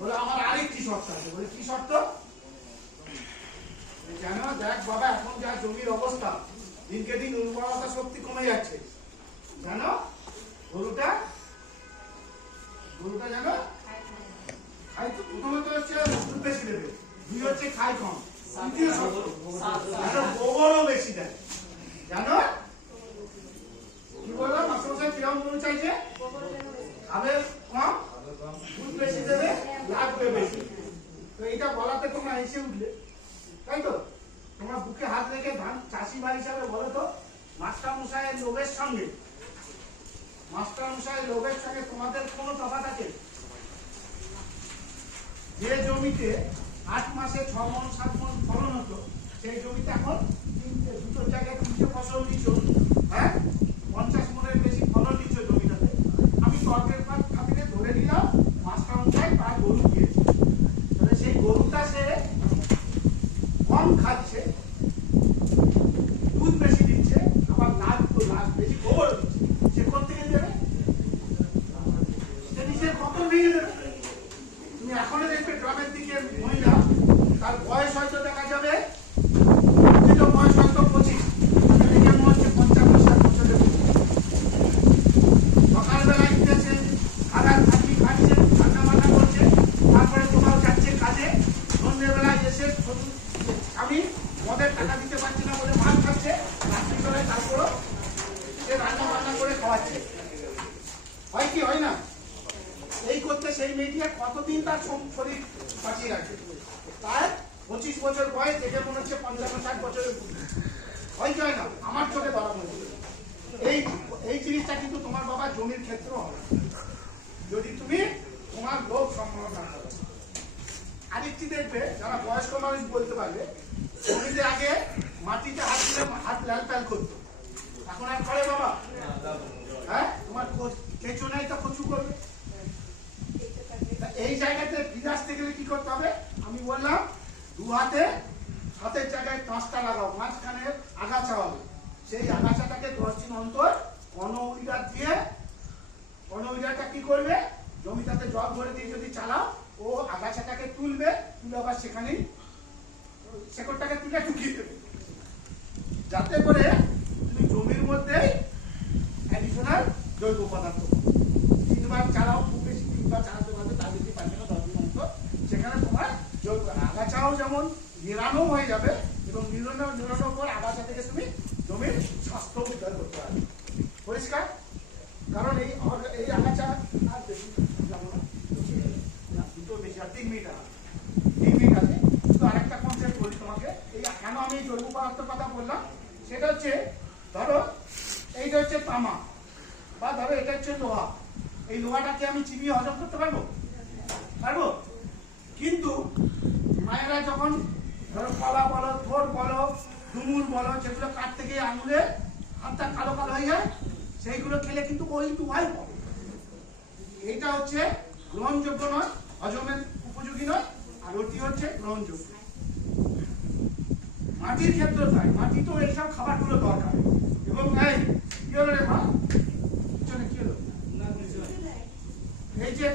বলে আমার আরেকটি শর্ত আছে। বলে কি শর্ত? জানো দেখ বাবা, এখন যা জমির অবস্থা, দিনকে দিন উর্বরতা শক্তি কমে যাচ্ছে। জানো গরুটা জানো খাই তো, প্রথমে তো হচ্ছে দুধ বেশি দেবে, দুই হচ্ছে খাই কম, তৃতীয় শর্ত গোবরও বেশি দেয়। জানো কি বললাম? মাস্টারমশাই কিরকম গরু চাইছে? খাবে কম, দুধ বেশি দেবে, লাগবে বেশি। তো এইটা বলাতে তোমরা এসে উঠলে, তাই তো? তোমার বুকে হাত রেখে ধান চাষি ভাই হিসাবে বলো তো, মাস্টারমশাইয়ের লোভের সঙ্গে তোমাদের কোনো তফাৎ আছে? যে জমিতে 8 মাসে 6 মণ 7 মণ ফলন হতো, সেই জমিতে এখন দুটো জায়গায় 3টে ফসল নিচ্ছ, হ্যাঁ 50 মণের বেশি ফলন নিচ্ছ জমিটাতে। আমি তর্কের খাতিরে ধরে নিলাম মাস্টারমশাই তার গরু দিয়েছে, তাহলে সেই গরুটা সে কম খাচ্ছে, দুধ বেশি দিচ্ছে, আবার লাভ বেশি গোবর দিচ্ছে, সে কোথা থেকে দেবে? সে নিজের কখন ভেঙে দেবে। তুমি এখনো দেখবে গ্রামের দিকে মহিলা, তার বয়স হয়তো দেখা যাবে, বয়স হয়তো 25, দেখে মনে হচ্ছে 55-60 বছরের। সকালবেলায় উঠেছে, খাবার খাচ্ছে, রান্না বান্না করছে, তারপরে কোথাও যাচ্ছে কাজে, সন্ধ্যেবেলায় এসে আমি মদের টাকা দিতে পারছি না বলে ভাত খাচ্ছে, রাত্রিবেলায় তারপরও সে রান্না বান্না করে খাওয়াচ্ছে। হয় কি হয় না? এই করতে সেই মেয়েটি কতদিন তার শরীর বাঁচিয়ে রাখে? তার 25 বছর বয়স, দেখে মনে হচ্ছে 55-60 বছরের। হয় কি হয় না? আমার চোখে ধরা পড়েছে। এই জিনিসটা কিন্তু তোমার বাবা জমির ক্ষেত্র হবে, যদি তুমি তোমার লোভ সম্মান না করো। আরেকটি দেখবে, যারা বয়স্ক মানুষ বলতে পারবে, জমিতে আগে মাটিতে হাত দিলে হাত লাল পাল করতো, এখন আর করে বাবা? হ্যাঁ, তোমার কেঁচো নেই তো কচু করবে। এই জায়গাতে ফিরে আসতে গেলে কি করতে হবে? আমি বললাম 2 হাতে হাতের জায়গায় 5টা লাগাও, মাঝখানে আগাছা হবে, সেই আগাছাটাকে 10 দিন অন্তর কনউইডার দিয়ে, কনউইডারটা কি করবে? জমিটাতে জল ভরে দিয়ে যদি চালাও, ও আগাছাটাকে তুলবে, তুলে আবার সেখানেই শেকড়টাকে তুলে ঢুকিয়ে দেবে, যাতে করে তুমি জমির মধ্যে অ্যাডিশনাল জৈব পদার্থ 3বার চালাও, খুব বেশি 3বার চালাতে পারবে, তার বেশি পারবে না, 10 দিন অন্তর। সেখানে তোমার জৈব আগাছাও যেমন নিরানো হয়ে যাবে, এবং নিরানোর পর আগাছা থেকে তুমি জমির স্বাস্থ্য উদ্ধার করতে পারবে। পরিষ্কার? কারণ এই আগাছা আর বেশি যাবো না, দুটো বেশি আর 3 মিনিট আছে। কিন্তু আরেকটা কনসেপ্ট বলি তোমাকে, এই কেন আমি জৈব পদার্থের কথা বললাম, সেটা হচ্ছে, ধরো এইটা হচ্ছে তামা, বা ধরো এটা হচ্ছে লোহা। এই লোহাটাকে আমি চিবিয়ে হজম করতে পারবো? কিন্তু মায়েরা যখন ধরো কলা বলো, থোর বলো, ডুমুর বলো, যেগুলো কাটতে গিয়ে আঙুলে হাতটা কালো কালো হয়ে যায়, সেইগুলো খেলে কিন্তু ওই দুহাই পাবে। এইটা হচ্ছে গ্রহণযোগ্য নয়, হজমের উপযোগী নয়, আর ওটি হচ্ছে গ্রহণযোগ্য। মাটির ক্ষেত্রে তাই, মাটি তো এইসব খাবারগুলো দরকার। এবং কি হলো রে মা, কি হলো? এই যে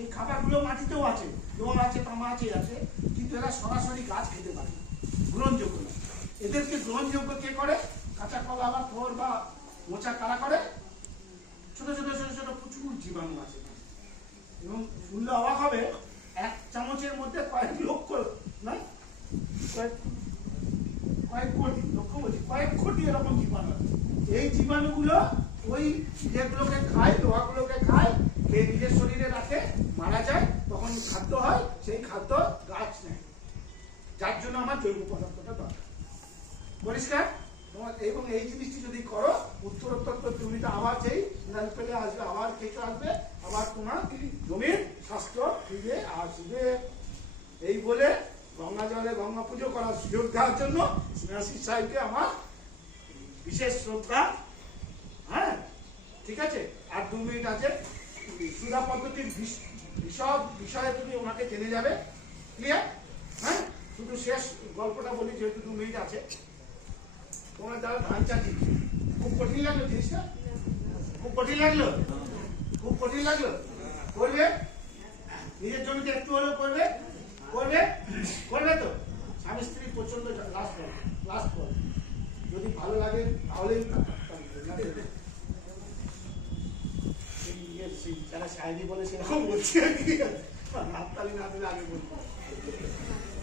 এই খাবারগুলো মাটিতেও আছে, জল আছে, তামা আছে, কিন্তু এরা সরাসরি গাছ খেতে পারে, গ্রহণযোগ্য না। এদেরকে গ্রহণযোগ্য কে করে? কাঁচা কলা বা থোর বা মোচা কারা করে? ছোট ছোট প্রচুর জীবাণু আছে, এবং শুনলে অবাক হবে, 1 চামচের মধ্যে কয়েক লক্ষ নয়, কয়েক কোটি এরকম জীবাণু আছে। এই জীবাণুগুলো ওই যেগুলোকে খায়, লোহাগুলোকে খায়, খেয়ে নিজের শরীরে রাখে, মারা যায়, তখন খাদ্য হয়, সেই খাদ্য গাছ নেয়, যার জন্য আমার জৈব পদার্থটা দরকার। পরিষ্কার? এবং এই জিনিসটি যদি করো, উত্তরোত্তর জমিটা আবার যেই লাল পেলে আসবে, আবার খেতে আসবে, আবার তোমার জমির স্বাস্থ্য ফিরে আসবে। এই বলে গঙ্গা জলে গঙ্গা পুজো করার সুযোগ দেওয়ার জন্য স্নেহাশিস সাহেবকে আমার বিশেষ শ্রদ্ধা। হ্যাঁ, ঠিক আছে, আর 2 মিনিট আছে। সুধা পদ্ধতির বিশদ বিষয়ে তুমি ওনাকে জেনে যাবে। ক্লিয়ার? হ্যাঁ, শুধু শেষ গল্পটা বলি, যেহেতু 2 মিনিট আছে। তোমার যারা ধান চাষি, খুব কঠিন লাগলো জিনিসটা? খুব কঠিন লাগলো? করবে? নিজের জমিতে একটু হলেও করবে? করবে? করবে তো? স্বামী স্ত্রী প্রচন্ড লাস্ট বল। যদি ভালো লাগে তাহলেই যারা শায়রি বলে সেরকম বলছি আর কি। হাততালি না দিলে আগে বলবো।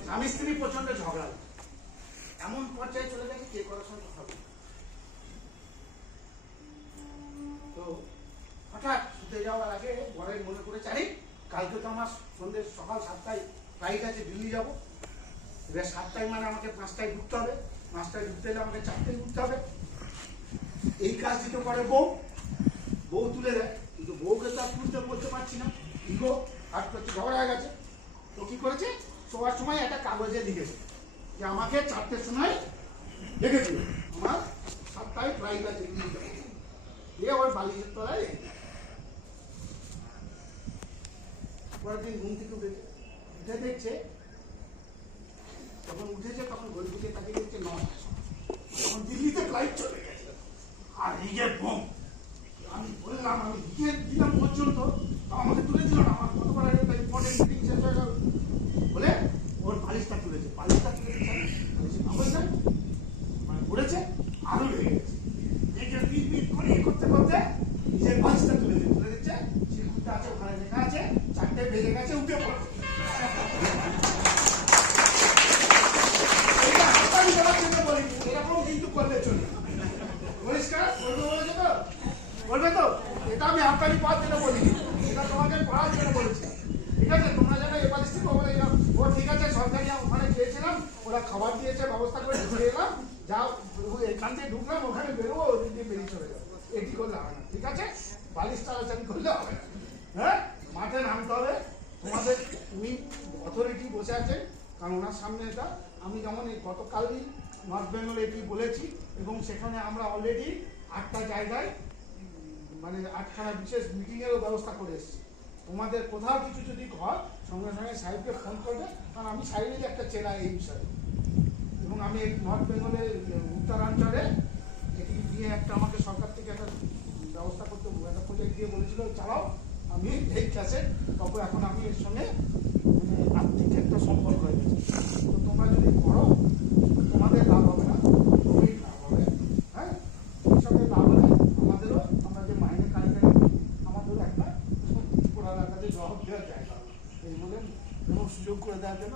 স্বামী স্ত্রী প্রচন্ড ঝগড়া, এমন পর্যায়ে চলে গেছে কে করার সঙ্গে কথা বলবে। তো হঠাৎ শুতে যাওয়ার আগে ঘরের মনে করে চাই কালকে তো আমার সন্ধ্যে সকাল 7টায় ফ্লাইট আছে, দিল্লি যাবো। এবার 7টায় মানে আমাকে 5টায় ঢুকতে হবে, 5টায় ঢুকতে হলে আমাকে 4টায় ঢুকতে হবে। এই কাজটি তো করে বউ, বউ তুলে দেয়, কিন্তু বউকে তো আর তুলতে বলতে পারছি না, ইগো হাট করছে, ঝগড়া হয়ে গেছে। তো কি করেছে, শোয়ার সময় একটা কাগজে লিখেছে যে আমাকে 4টের সময় দেখেছিল, আমার 7টায় ফ্লাইট আছে, দিল্লি যাবো। দিয়ে ওর বালিশের তলায় পরের দিন ঘুম থেকে উঠেছে, উঠে দেখছে, যখন উঠেছে তখন ঘড়ি দিকে তাকিয়ে দেখছে 9টা, তখন দিল্লিতে ফ্লাইট চলে গেছে। আর এই যে বোম, আমি বললাম, আমি লিখে দিলাম পর্যন্ত, আমাকে তুলে দিল না, আমার কতবার একটা ইম্পর্টেন্ট মিটিং শেষ হয়ে গেল বলে ওর বালিশটা তুলেছে, বালিশটা তুলেছে কাগজ নাই মানে পড়েছে, আরো লেগে গেছে, দেখে পিট পিট করে করতে করতে নিজের বালিশটা তুলে দিচ্ছে, শিলকুটটা আছে ওখানে লেখা আছে 4টে বেজে গেছে, উঠে পড়ো। এরকম কিন্তু করলে চলবে, পরিষ্কার করবে বলেছে তো, বলবে তো? এটা আমি হাততালি পাওয়ার জন্য বলিনি, এটা তোমাকে পড়ার জন্য বলেছি, ঠিক আছে? তোমরা যেন এ পরিস্থিতি বলে ও ঠিক আছে, সরকারি ওখানে গিয়েছিলাম, ওরা খাবার দিয়েছে, ব্যবস্থা করে ঢুকে এলাম, যাও এখান থেকে ঢুকলাম, ওখানে বেরোবো, ওদিক দিয়ে বেরিয়ে চলে যাবো, এটি করলে হবে না, ঠিক আছে? বালিশ চালাচালি করলে হবে না, হ্যাঁ? মাঠে নামতে হবে তোমাদের, তুমি অথরিটি বসে আছেন, কারণ ওনার সামনে এটা আমি যেমন এই গতকালই নর্থ বেঙ্গল এটি বলেছি, এবং সেখানে আমরা অলরেডি 8টা জায়গায় মানে 8খানা বিশেষ মিটিংয়েরও ব্যবস্থা করে এসেছি। তোমাদের কোথাও কিছু যদি হয় সঙ্গে সঙ্গে সাহেবকে ফোন করবে, কারণ আমি সাহেবেরই একটা চেনা এই বিষয়ে, এবং আমি এই নর্থ বেঙ্গলের উত্তরাঞ্চলে এটি দিয়ে একটা আমাকে সরকার থেকে একটা ব্যবস্থা করতে একটা প্রজেক্ট দিয়ে বলেছিল চালাও, আমি এই ক্লাসে তবে এখন আমি এর সঙ্গে মানে আর্থিক একটা সম্পর্ক হয়ে গেছে। তো তোমরা যদি করো তোমাদের লাভ হবে না, খুবই লাভ হবে, হ্যাঁ? কৃষকের লাভ হবে, আমাদেরও, আমরা যে মাইনে কারিগরি আমাদেরও একটা ওনার কাছে জবাব দেওয়ার জায়গা এই বলে এবং সুযোগ করে দেওয়ার জন্য